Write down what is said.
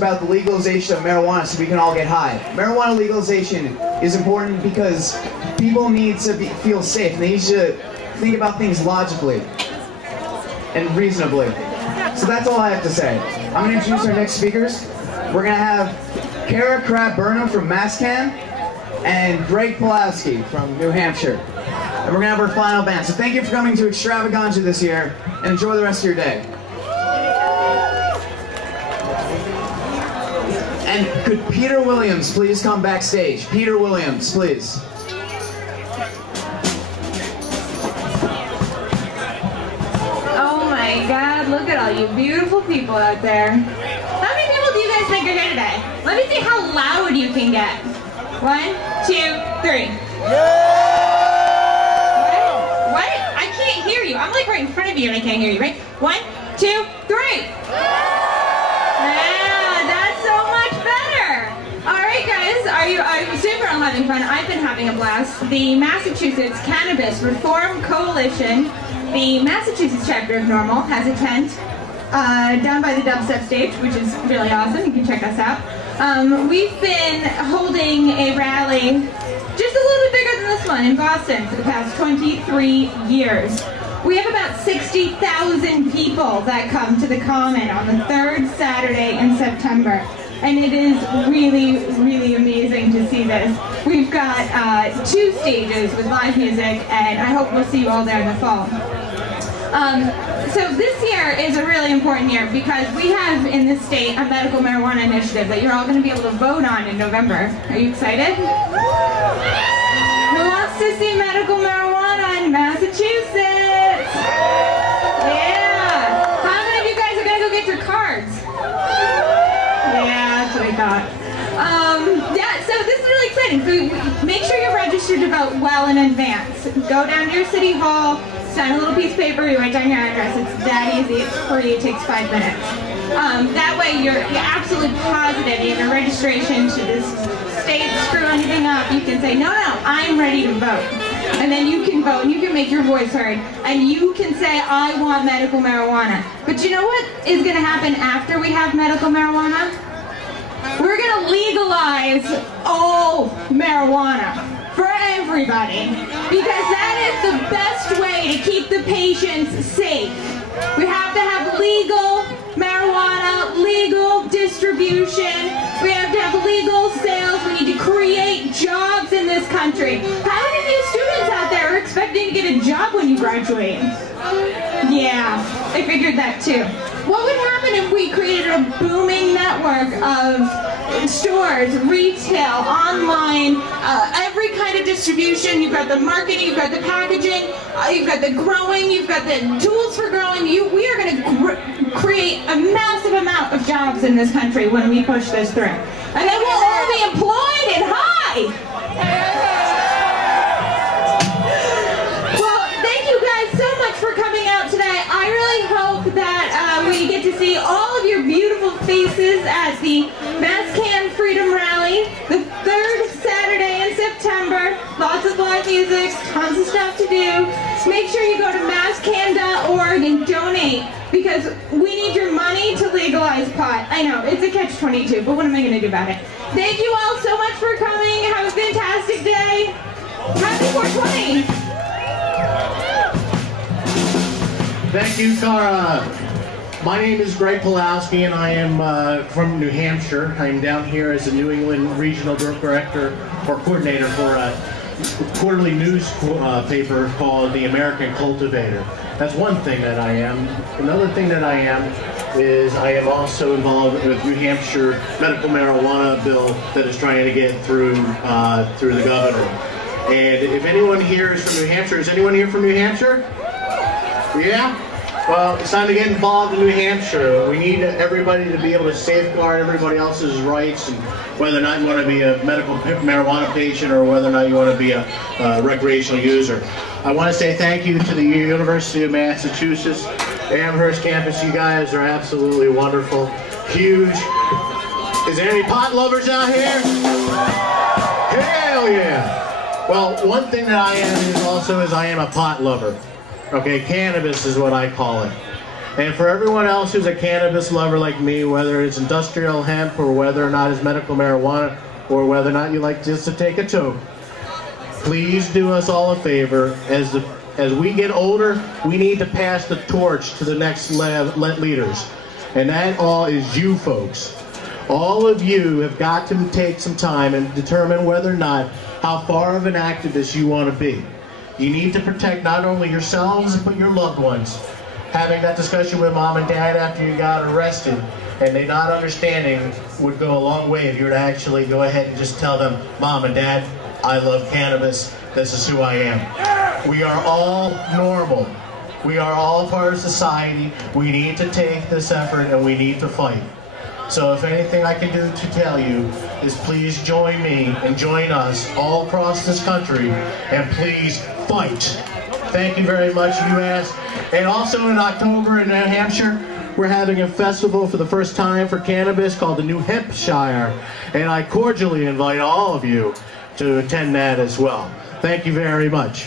about the legalization of marijuana so we can all get high. Marijuana legalization is important because people need to feel safe, and they need to think about things logically and reasonably. So that's all I have to say. I'm going to introduce our next speakers. We're going to have Cara Crabb-Burnham from Masscan and Greg Pawlowski from New Hampshire. And we're going to have our final band. So thank you for coming to Extravaganja this year, and enjoy the rest of your day. And could Peter Williams please come backstage? Peter Williams, please. Oh my God, look at all you beautiful people out there. How many people do you guys think are here today? Let me see how loud you can get. 1, 2, 3. What? I can't hear you. I'm like right in front of you and I can't hear you, right? 1, 2, 3. I'm super having fun. I've been having a blast. The Massachusetts Cannabis Reform Coalition, the Massachusetts chapter of NORML, has a tent down by the dubstep stage, which is really awesome. You can check us out. We've been holding a rally just a little bit bigger than this one in Boston for the past 23 years. We have about 60,000 people that come to the Common on the 3rd Saturday in September. And it is really, really amazing to see this. We've got 2 stages with live music, and I hope we'll see you all there in the fall. So this year is a really important year because we have in this state a medical marijuana initiative that you're all going to be able to vote on in November. Are you excited? Who wants to see medical marijuana in Massachusetts? Yeah! How many of you guys are going to go get your cards? Yeah, that's what I thought. Yeah, so this is really exciting. So make sure you're registered to vote well in advance. Go down to your city hall, sign a little piece of paper, you write down your address. It's that easy, it's free, it takes 5 minutes. That way you're absolutely positive in your registration to this state screw anything up. You can say, no, I'm ready to vote. And then you can vote, and you can make your voice heard, and you can say, I want medical marijuana. But you know what is going to happen after we have medical marijuana? We're going to legalize all marijuana for everybody, because that is the best way to keep the patients safe. We have to have legal marijuana, legal distribution, we have to have legal sales, we need to create jobs in this country. How many of you students out there are expecting to get a job when you graduate? Yeah, I figured that too. What would happen if we created a booming network of stores, retail, online, every kind of distribution? You've got the marketing, you've got the packaging, you've got the growing, you've got the tools for growing. We are going to create a massive amount of jobs in this country when we push this through. And then we'll all be employed and high. Well, thank you guys so much for coming out today. I really hope that we get to see all of your beautiful faces at the Masscan Freedom Rally, the 3rd Saturday in September. Lots of live music, tons of stuff to do. Make sure you go to masscan.org and donate, because we need your money to legalize pot. I know, it's a catch-22, but what am I going to do about it? Thank you all so much for coming. Have a fantastic day. Happy 420. Thank you, Cara. My name is Greg Pawlowski, and I am from New Hampshire. I'm down here as a New England Regional Director or Coordinator for a quarterly news paper called The American Cultivator. That's one thing that I am. Another thing that I am is I am also involved with New Hampshire medical marijuana bill that is trying to get through the governor. And if anyone here is from New Hampshire, is anyone here from New Hampshire? Yeah? Well, it's time to get involved in New Hampshire. We need everybody to be able to safeguard everybody else's rights, and whether or not you want to be a medical marijuana patient or whether or not you want to be a recreational user. I want to say thank you to the University of Massachusetts, Amherst campus. You guys are absolutely wonderful. Huge. Is there any pot lovers out here? Hell yeah. Well, one thing that I am is I am a pot lover. Okay, cannabis is what I call it. And for everyone else who's a cannabis lover like me, whether it's industrial hemp or whether or not it's medical marijuana or whether or not you like just to take a toke, please do us all a favor. As we get older, we need to pass the torch to the next leaders. And that all is you folks. All of you have got to take some time and determine whether or not how far of an activist you want to be. You need to protect not only yourselves, but your loved ones. Having that discussion with mom and dad after you got arrested, and they not understanding would go a long way if you were to actually go ahead and just tell them, Mom and Dad, I love cannabis, this is who I am. We are all normal. We are all part of society. We need to take this effort and we need to fight. So if anything I can do to tell you is please join me and join us all across this country and please fight. Thank you very much, U.S. And also in October in New Hampshire, we're having a festival for the first time for cannabis called the New Hampshire. And I cordially invite all of you to attend that as well. Thank you very much.